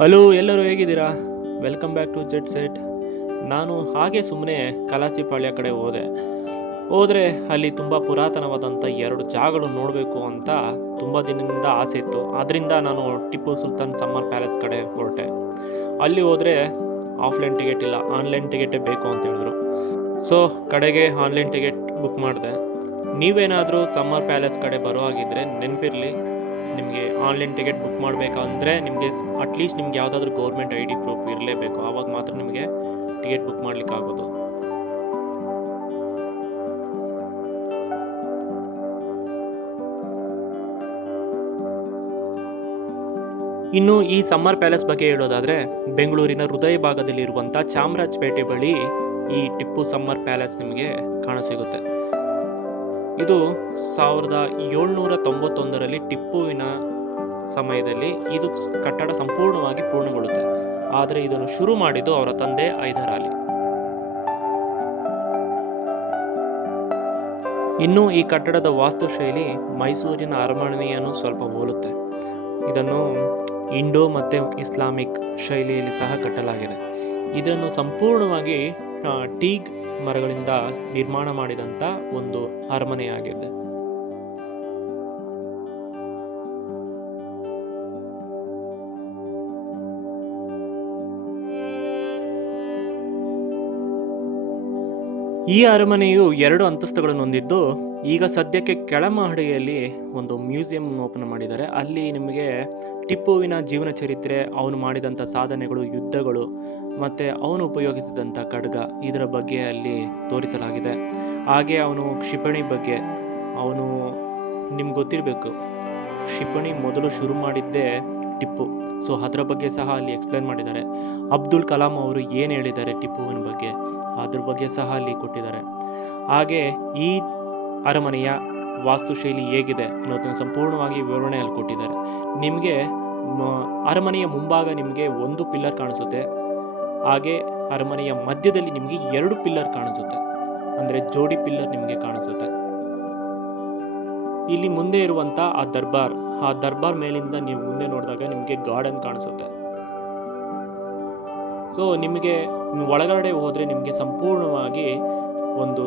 Hello ಎಲ್ಲರೂ ಹೇಗಿದ್ದೀರಾ? Welcome back to jet set ನಾನು ಹಾಗೆ ಸುಮ್ಮನೆ ಕಲಾಸಿಪಾಳ್ಯ ಕಡೆ ಹೋದೆ. ಹೋದರೆ ಅಲ್ಲಿ ತುಂಬ ಪುರಾತನವಾದಂಥ ಎರಡು ಜಾಗಗಳು ನೋಡಬೇಕು ಅಂತ ತುಂಬ ದಿನದಿಂದ ಆಸೆ ಇತ್ತು. ಅದರಿಂದ ನಾನು ಟಿಪ್ಪು ಸುಲ್ತಾನ್ ಸಮ್ಮರ್ ಪ್ಯಾಲೇಸ್ ಕಡೆ ಹೊರಟೆ. ಅಲ್ಲಿ ಹೋದರೆ ಆಫ್ಲೈನ್ ಟಿಕೆಟ್ ಇಲ್ಲ, ಆನ್ಲೈನ್ ಟಿಕೆಟೇ ಬೇಕು ಅಂತ ಹೇಳಿದ್ರು. ಸೊ ಕಡೆಗೆ ಆನ್ಲೈನ್ ಟಿಕೆಟ್ ಬುಕ್ ಮಾಡಿದೆ. ನೀವೇನಾದರೂ ಸಮ್ಮರ್ ಪ್ಯಾಲೇಸ್ ಕಡೆ ಬರೋ ಹಾಗಿದ್ರೆ ನೆನಪಿರಲಿ. ನಿಮಗೆ ಆನ್ಲೈನ್ ಟಿಕೆಟ್ ಬುಕ್ ಮಾಡಬೇಕಂದ್ರೆ ನಿಮಗೆ ಅಟ್ಲೀಸ್ಟ್ ನಿಮ್ಗೆ ಯಾವುದಾದ್ರೂ ಗೌರ್ಮೆಂಟ್ ಐ ಡಿ ಪ್ರೂಫ್ ಇರಲೇಬೇಕು. ಆವಾಗ ಮಾತ್ರ ನಿಮಗೆ ಟಿಕೆಟ್ ಬುಕ್ ಮಾಡ್ಲಿಕ್ಕೆ ಆಗೋದು ಇನ್ನು ಈ ಸಮ್ಮರ್ ಪ್ಯಾಲೇಸ್ ಬಗ್ಗೆ ಹೇಳೋದಾದರೆ, ಬೆಂಗಳೂರಿನ ಹೃದಯ ಭಾಗದಲ್ಲಿರುವಂಥ ಚಾಮರಾಜಪೇಟೆ ಬಳಿ ಈ ಟಿಪ್ಪು ಸಮ್ಮರ್ ಪ್ಯಾಲೇಸ್ ನಿಮಗೆ ಕಾಣಸಿಗುತ್ತೆ. ಇದು ಸಾವಿರದ ಏಳ್ನೂರ ತೊಂಬತ್ತೊಂದರಲ್ಲಿ ಟಿಪ್ಪುವಿನ ಸಮಯದಲ್ಲಿ ಇದು ಕಟ್ಟಡ ಸಂಪೂರ್ಣವಾಗಿ ಪೂರ್ಣಗೊಳ್ಳುತ್ತೆ. ಆದರೆ ಇದನ್ನು ಶುರು ಮಾಡಿದ್ದು ಅವರ ತಂದೆ ಐದರಾಲಿ ಅಲಿ. ಇನ್ನು ಈ ಕಟ್ಟಡದ ವಾಸ್ತುಶೈಲಿ ಮೈಸೂರಿನ ಅರಮನೆಯನ್ನು ಸ್ವಲ್ಪ ಹೋಲುತ್ತೆ. ಇದನ್ನು ಇಂಡೋ ಮತ್ತು ಇಸ್ಲಾಮಿಕ್ ಶೈಲಿಯಲ್ಲಿ ಸಹ ಕಟ್ಟಲಾಗಿದೆ. ಇದನ್ನು ಸಂಪೂರ್ಣವಾಗಿ ಟೀಗ್ ಮರಗಳಿಂದ ನಿರ್ಮಾಣ ಮಾಡಿದಂಥ ಒಂದು ಅರಮನೆಯಾಗಿದೆ. ಈ ಅರಮನೆಯು ಎರಡು ಅಂತಸ್ತುಗಳನ್ನು ಹೊಂದಿದ್ದು ಈಗ ಸದ್ಯಕ್ಕೆ ಕೆಳಮಹಡಿಯಲ್ಲಿ ಒಂದು ಮ್ಯೂಸಿಯಂ ಓಪನ್ ಮಾಡಿದ್ದಾರೆ. ಅಲ್ಲಿ ನಿಮಗೆ ಟಿಪ್ಪುವಿನ ಜೀವನ ಚರಿತ್ರೆ, ಅವನು ಮಾಡಿದಂಥ ಸಾಧನೆಗಳು, ಯುದ್ಧಗಳು ಮತ್ತು ಅವನು ಉಪಯೋಗಿಸಿದಂಥ ಖಡ್ಗ ಇದರ ಬಗ್ಗೆ ಅಲ್ಲಿ ತೋರಿಸಲಾಗಿದೆ. ಹಾಗೆ ಅವನು ಕ್ಷಿಪಣಿ ಬಗ್ಗೆ, ಅವನು ನಿಮ್ಗೆ ಗೊತ್ತಿರಬೇಕು, ಕ್ಷಿಪಣಿ ಮೊದಲು ಶುರು ಮಾಡಿದ್ದೇ ಟಿಪ್ಪು. ಸೊ ಅದರ ಬಗ್ಗೆ ಸಹ ಅಲ್ಲಿ ಎಕ್ಸ್ಪ್ಲೇನ್ ಮಾಡಿದ್ದಾರೆ. ಅಬ್ದುಲ್ ಕಲಾಂ ಅವರು ಏನು ಹೇಳಿದ್ದಾರೆ ಟಿಪ್ಪುವಿನ ಬಗ್ಗೆ? ಅದ್ರ ಬಗ್ಗೆ ಸಹ ಅಲ್ಲಿ ಕೊಟ್ಟಿದ್ದಾರೆ. ಹಾಗೆ ಈ ಅರಮನೆಯ ವಾಸ್ತುಶೈಲಿ ಹೇಗಿದೆ ಅನ್ನೋದನ್ನು ಸಂಪೂರ್ಣವಾಗಿ ವಿವರಣೆಯಲ್ಲಿ ಕೊಟ್ಟಿದ್ದಾರೆ. ನಿಮಗೆ ಅರಮನೆಯ ಮುಂಭಾಗ ನಿಮಗೆ ಒಂದು ಪಿಲ್ಲರ್ ಕಾಣಿಸುತ್ತೆ. ಹಾಗೆ ಅರಮನೆಯ ಮಧ್ಯದಲ್ಲಿ ನಿಮಗೆ ಎರಡು ಪಿಲ್ಲರ್ ಕಾಣಿಸುತ್ತೆ. ಅಂದರೆ ಜೋಡಿ ಪಿಲ್ಲರ್ ನಿಮಗೆ ಕಾಣಿಸುತ್ತೆ. ಇಲ್ಲಿ ಮುಂದೆ ಇರುವಂಥ ಆ ದರ್ಬಾರ್ ಆ ದರ್ಬಾರ್ ಮೇಲಿಂದ ನೀವು ಮುಂದೆ ನೋಡಿದಾಗ ನಿಮಗೆ ಗಾರ್ಡನ್ ಕಾಣಿಸುತ್ತೆ. ಸೊ ನಿಮಗೆ ಒಳಗಡೆ ಹೋದರೆ ನಿಮಗೆ ಸಂಪೂರ್ಣವಾಗಿ ಒಂದು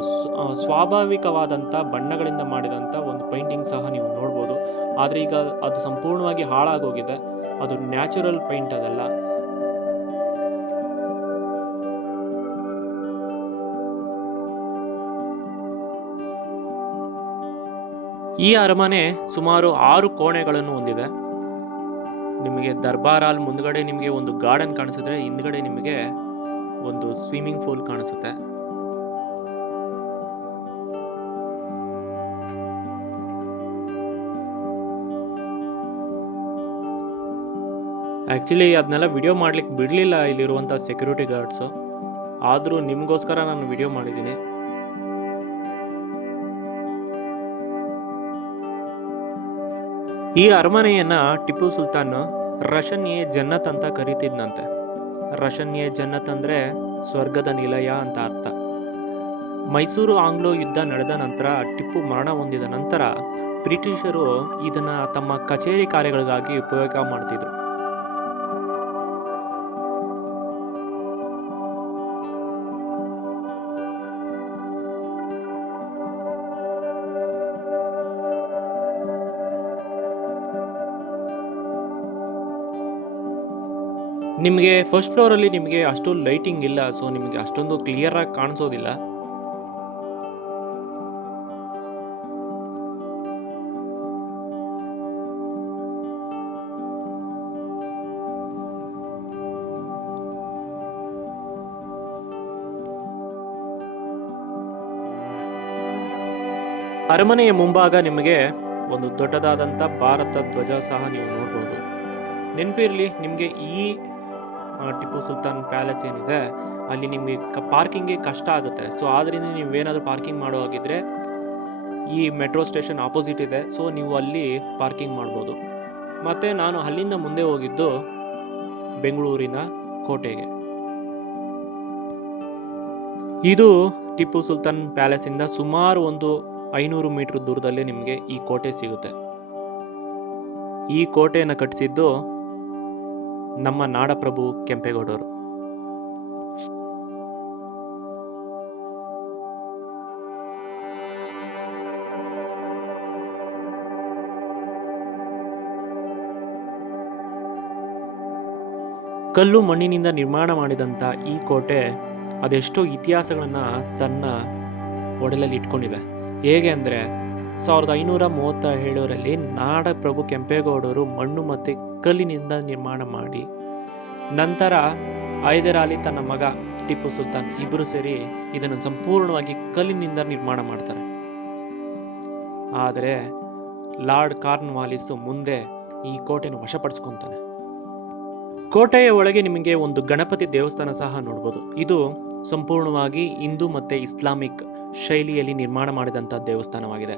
ಸ್ವಾಭಾವಿಕವಾದಂಥ ಬಣ್ಣಗಳಿಂದ ಮಾಡಿದಂಥ ಒಂದು ಪೈಂಟಿಂಗ್ ಸಹ ನೀವು ನೋಡ್ಬೋದು. ಆದರೆ ಈಗ ಅದು ಸಂಪೂರ್ಣವಾಗಿ ಹಾಳಾಗೋಗಿದೆ. ಅದು ನ್ಯಾಚುರಲ್ ಪೈಂಟ್ ಅದಲ್ಲ. ಈ ಅರಮನೆ ಸುಮಾರು ಆರು ಕೋಣೆಗಳನ್ನು ಹೊಂದಿದೆ. ನಿಮಗೆ ದರ್ಬಾರ್ ಹಾಲ್ ಮುಂದ್ಗಡೆ ನಿಮಗೆ ಒಂದು ಗಾರ್ಡನ್ ಕಾಣಿಸಿದ್ರೆ ಹಿಂದ್ಗಡೆ ನಿಮಗೆ ಒಂದು ಸ್ವಿಮ್ಮಿಂಗ್ ಪೂಲ್ ಕಾಣಿಸುತ್ತೆ. ಆ್ಯಕ್ಚುಲಿ ಅದನ್ನೆಲ್ಲ ವಿಡಿಯೋ ಮಾಡ್ಲಿಕ್ಕೆ ಬಿಡಲಿಲ್ಲ ಇಲ್ಲಿರುವಂಥ ಸೆಕ್ಯೂರಿಟಿ ಗಾರ್ಡ್ಸು ಆದರೂ ನಿಮಗೋಸ್ಕರ ನಾನು ವಿಡಿಯೋ ಮಾಡಿದ್ದೀನಿ. ಈ ಅರಮನೆಯನ್ನು ಟಿಪ್ಪು ಸುಲ್ತಾನ್ ರಷನ್ ಎ ಜನ್ನತ್ ಅಂತ ಕರೀತಿದ್ನಂತೆ. ರಷನ್ ಎ ಜನ್ನತ್ ಅಂದರೆ ಸ್ವರ್ಗದ ನಿಲಯ ಅಂತ ಅರ್ಥ. ಮೈಸೂರು ಆಂಗ್ಲೋ ಯುದ್ಧ ನಡೆದ ನಂತರ ಟಿಪ್ಪು ಮರಣ ಹೊಂದಿದ ನಂತರ ಬ್ರಿಟಿಷರು ಇದನ್ನು ತಮ್ಮ ಕಚೇರಿ ಕಾರ್ಯಗಳಿಗಾಗಿ ಉಪಯೋಗ ಮಾಡ್ತಿದ್ರು. ನಿಮಗೆ ಫಸ್ಟ್ ಫ್ಲೋರಲ್ಲಿ ನಿಮಗೆ ಅಷ್ಟು ಲೈಟಿಂಗ್ ಇಲ್ಲ ಸೊ ನಿಮಗೆ ಅಷ್ಟೊಂದು ಕ್ಲಿಯರ್ ಆಗಿ ಕಾಣಿಸೋದಿಲ್ಲ. ಅರಮನೆಯ ಮುಂಭಾಗ ನಿಮಗೆ ಒಂದು ದೊಡ್ಡದಾದಂಥ ಭಾರತ ಧ್ವಜ ಸಹ ನೀವು ನೋಡ್ಬೋದು. ನೆನಪಿರಲಿ, ನಿಮಗೆ ಈ ಟಿಪ್ಪು ಸುಲ್ತಾನ್ ಪ್ಯಾಲೇಸ್ ಏನಿದೆ, ಅಲ್ಲಿ ನಿಮಗೆ ಪಾರ್ಕಿಂಗ್ಗೆ ಕಷ್ಟ ಆಗುತ್ತೆ. ಸೊ ಆದ್ದರಿಂದ ನೀವೇನಾದರೂ ಪಾರ್ಕಿಂಗ್ ಮಾಡೋ ಹಾಗಿದ್ರೆ ಈ ಮೆಟ್ರೋ ಸ್ಟೇಷನ್ ಆಪೋಸಿಟ್ ಇದೆ. ಸೊ ನೀವು ಅಲ್ಲಿ ಪಾರ್ಕಿಂಗ್ ಮಾಡ್ಬೋದು. ಮತ್ತು ನಾನು ಅಲ್ಲಿಂದ ಮುಂದೆ ಹೋಗಿದ್ದು ಬೆಂಗಳೂರಿನ ಕೋಟೆಗೆ. ಇದು ಟಿಪ್ಪು ಸುಲ್ತಾನ್ ಪ್ಯಾಲೇಸಿಂದ ಸುಮಾರು ಒಂದು ಐನೂರು ಮೀಟರ್ ದೂರದಲ್ಲಿ ನಿಮಗೆ ಈ ಕೋಟೆ ಸಿಗುತ್ತೆ. ಈ ಕೋಟೆಯನ್ನು ಕಟ್ಟಿಸಿದ್ದು ನಮ್ಮ ನಾಡಪ್ರಭು ಕೆಂಪೇಗೌಡರು. ಕಲ್ಲು ಮಣ್ಣಿನಿಂದ ನಿರ್ಮಾಣ ಮಾಡಿದಂಥ ಈ ಕೋಟೆ ಅದೆಷ್ಟೋ ಇತಿಹಾಸಗಳನ್ನು ತನ್ನ ಒಡಲಲ್ಲಿ ಇಟ್ಕೊಂಡಿದೆ ಹೇಗೆ ಅಂದರೆ ಸಾವಿರದ ಐನೂರ ಮೂವತ್ತ ಏಳರಲ್ಲಿ ನಾಡಪ್ರಭು ಕೆಂಪೇಗೌಡರು ಮಣ್ಣು ಮತ್ತು ಕಲ್ಲಿನಿಂದ ನಿರ್ಮಾಣ ಮಾಡಿ, ನಂತರ ಹೈದರಾಲಿ ತನ್ನ ಮಗ ಟಿಪ್ಪು ಸುಲ್ತಾನ್ ಇಬ್ಬರು ಸೇರಿ ಇದನ್ನು ಸಂಪೂರ್ಣವಾಗಿ ಕಲ್ಲಿನಿಂದ ನಿರ್ಮಾಣ ಮಾಡ್ತಾರೆ. ಆದರೆ ಲಾರ್ಡ್ ಕಾರ್ನ್ವಾಲಿಸು ಮುಂದೆ ಈ ಕೋಟೆಯನ್ನು ವಶಪಡಿಸ್ಕೊತಾನೆ. ಕೋಟೆಯ ಒಳಗೆ ನಿಮಗೆ ಒಂದು ಗಣಪತಿ ದೇವಸ್ಥಾನ ಸಹ ನೋಡ್ಬೋದು. ಇದು ಸಂಪೂರ್ಣವಾಗಿ ಹಿಂದೂ ಮತ್ತು ಇಸ್ಲಾಮಿಕ್ ಶೈಲಿಯಲ್ಲಿ ನಿರ್ಮಾಣ ಮಾಡಿದಂಥ ದೇವಸ್ಥಾನವಾಗಿದೆ.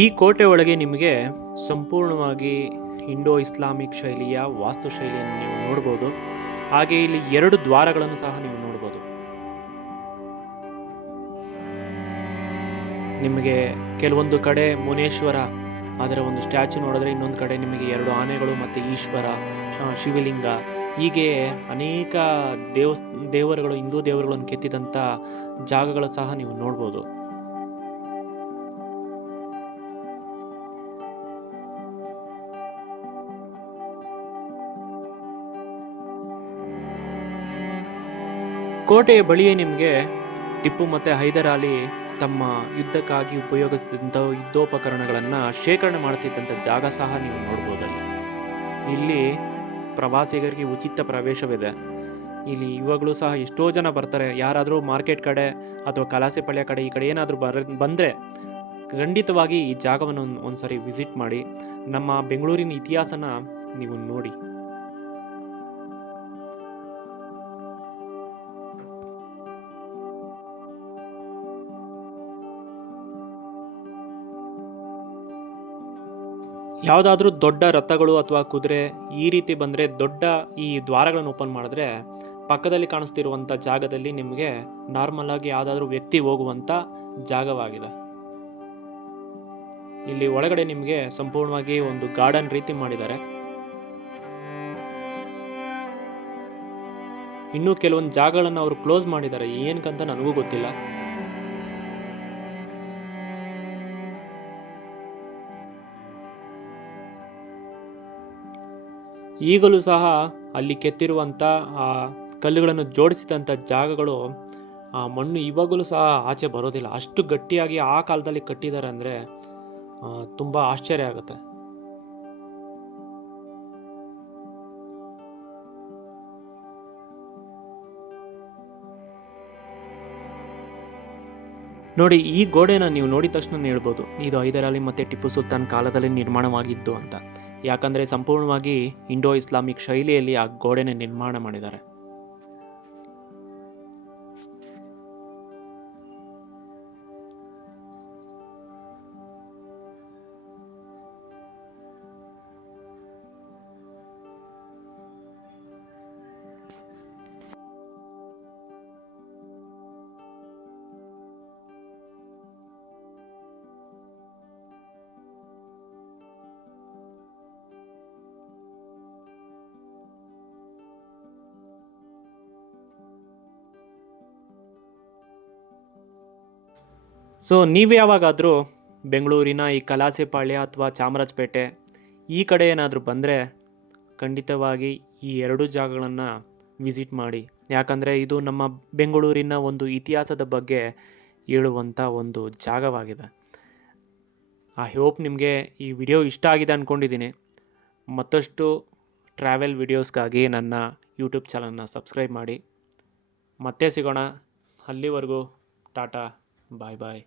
ಈ ಕೋಟೆ ಒಳಗೆ ನಿಮಗೆ ಸಂಪೂರ್ಣವಾಗಿ ಇಂಡೋ ಇಸ್ಲಾಮಿಕ್ ಶೈಲಿಯ ವಾಸ್ತುಶೈಲಿಯನ್ನು ನೀವು ನೋಡ್ಬೋದು. ಹಾಗೆ ಇಲ್ಲಿ ಎರಡು ದ್ವಾರಗಳನ್ನು ಸಹ ನೀವು ನೋಡ್ಬೋದು. ನಿಮಗೆ ಕೆಲವೊಂದು ಕಡೆ ಮುನೇಶ್ವರ ಅದರ ಒಂದು ಸ್ಟ್ಯಾಚು ನೋಡಿದ್ರೆ ಇನ್ನೊಂದು ಕಡೆ ನಿಮಗೆ ಎರಡು ಆನೆಗಳು ಮತ್ತು ಈಶ್ವರ ಶಿವಲಿಂಗ. ಹೀಗೆ ಅನೇಕ ದೇವಸ್, ದೇವರುಗಳು, ಹಿಂದೂ ದೇವರುಗಳನ್ನು ಕೆತ್ತಿದಂಥ ಜಾಗಗಳು ಸಹ ನೀವು ನೋಡ್ಬೋದು. ಕೋಟೆಯ ಬಳಿಯೇ ನಿಮಗೆ ಟಿಪ್ಪು ಮತ್ತು ಹೈದರಾಲಿ ತಮ್ಮ ಯುದ್ಧಕ್ಕಾಗಿ ಉಪಯೋಗಿಸಿದಂಥ ಯುದ್ಧೋಪಕರಣಗಳನ್ನು ಶೇಖರಣೆ ಮಾಡ್ತಿದ್ದಂಥ ಜಾಗ ಸಹ ನೀವು ನೋಡ್ಬೋದಲ್ಲಿ. ಇಲ್ಲಿ ಪ್ರವಾಸಿಗರಿಗೆ ಉಚಿತ ಪ್ರವೇಶವಿದೆ. ಇಲ್ಲಿ ಇವಾಗಲೂ ಸಹ ಎಷ್ಟೋ ಜನ ಬರ್ತಾರೆ. ಯಾರಾದರೂ ಮಾರ್ಕೆಟ್ ಕಡೆ ಅಥವಾ ಕಲಾಸೆಪಾಳ್ಯ ಕಡೆ ಈ ಕಡೆ ಏನಾದರೂ ಬರ, ಬಂದರೆ ಖಂಡಿತವಾಗಿ ಈ ಜಾಗವನ್ನು ಒಂದು ಸಾರಿ ವಿಸಿಟ್ ಮಾಡಿ. ನಮ್ಮ ಬೆಂಗಳೂರಿನ ಇತಿಹಾಸನ ನೀವು ನೋಡಿ. ಯಾವುದಾದ್ರೂ ದೊಡ್ಡ ರಥಗಳು ಅಥವಾ ಕುದುರೆ ಈ ರೀತಿ ಬಂದರೆ ದೊಡ್ಡ ಈ ದ್ವಾರಗಳನ್ನು ಓಪನ್ ಮಾಡಿದ್ರೆ ಪಕ್ಕದಲ್ಲಿ ಕಾಣಿಸ್ತಿರುವಂಥ ಜಾಗದಲ್ಲಿ ನಿಮಗೆ ನಾರ್ಮಲ್ ಆಗಿ ಯಾವುದಾದ್ರೂ ವ್ಯಕ್ತಿ ಹೋಗುವಂಥ ಜಾಗವಾಗಿದೆ. ಇಲ್ಲಿ ಒಳಗಡೆ ನಿಮಗೆ ಸಂಪೂರ್ಣವಾಗಿ ಒಂದು ಗಾರ್ಡನ್ ರೀತಿ ಮಾಡಿದ್ದಾರೆ. ಇನ್ನೂ ಕೆಲವೊಂದು ಜಾಗಗಳನ್ನು ಅವರು ಕ್ಲೋಸ್ ಮಾಡಿದ್ದಾರೆ. ಏನಕ್ಕಂತ ನನಗೂ ಗೊತ್ತಿಲ್ಲ. ಈಗಲೂ ಸಹ ಅಲ್ಲಿ ಕೆತ್ತಿರುವಂಥ ಆ ಕಲ್ಲುಗಳನ್ನು ಜೋಡಿಸಿದಂಥ ಜಾಗಗಳು ಆ ಮಣ್ಣು ಇವಾಗಲೂ ಸಹ ಆಚೆ ಬರೋದಿಲ್ಲ. ಅಷ್ಟು ಗಟ್ಟಿಯಾಗಿ ಆ ಕಾಲದಲ್ಲಿ ಕಟ್ಟಿದ್ದಾರೆ ಅಂದರೆ ತುಂಬ ಆಶ್ಚರ್ಯ ಆಗುತ್ತೆ. ನೋಡಿ, ಈ ಗೋಡೆನ ನೀವು ನೋಡಿದ ತಕ್ಷಣ ಹೇಳ್ಬೋದು. ಇದು ಹೈದರಾಲಿ ಮತ್ತು ಟಿಪ್ಪು ಸುಲ್ತಾನ್ ಕಾಲದಲ್ಲಿ ನಿರ್ಮಾಣವಾಗಿದ್ದು ಅಂತ. ಯಾಕಂದರೆ ಸಂಪೂರ್ಣವಾಗಿ ಇಂಡೋ ಇಸ್ಲಾಮಿಕ್ ಶೈಲಿಯಲ್ಲಿ ಆ ಗೋಡೆನ ನಿರ್ಮಾಣ ಮಾಡಿದ್ದಾರೆ. ಸೊ ನೀವು ಯಾವಾಗಾದರೂ ಬೆಂಗಳೂರಿನ ಈ ಕಲಾಸೆಪಾಳ್ಯ ಅಥವಾ ಚಾಮರಾಜಪೇಟೆ ಈ ಕಡೆ ಏನಾದರೂ ಬಂದರೆ ಖಂಡಿತವಾಗಿ ಈ ಎರಡು ಜಾಗಗಳನ್ನು ವಿಸಿಟ್ ಮಾಡಿ. ಯಾಕಂದರೆ ಇದು ನಮ್ಮ ಬೆಂಗಳೂರಿನ ಒಂದು ಇತಿಹಾಸದ ಬಗ್ಗೆ ಹೇಳುವಂಥ ಒಂದು ಜಾಗವಾಗಿದೆ. ಐ ಹೋಪ್ ನಿಮಗೆ ಈ ವಿಡಿಯೋ ಇಷ್ಟ ಆಗಿದೆ ಅಂದ್ಕೊಂಡಿದ್ದೀನಿ ಮತ್ತಷ್ಟು ಟ್ರಾವೆಲ್ ವಿಡಿಯೋಸ್ಗಾಗಿ ನನ್ನ ಯೂಟ್ಯೂಬ್ ಚಾನಲ್ನ ಸಬ್ಸ್ಕ್ರೈಬ್ ಮಾಡಿ. ಮತ್ತೆ ಸಿಗೋಣ. ಅಲ್ಲಿವರೆಗೂ ಟಾಟಾ ಬಾಯ್ ಬಾಯ್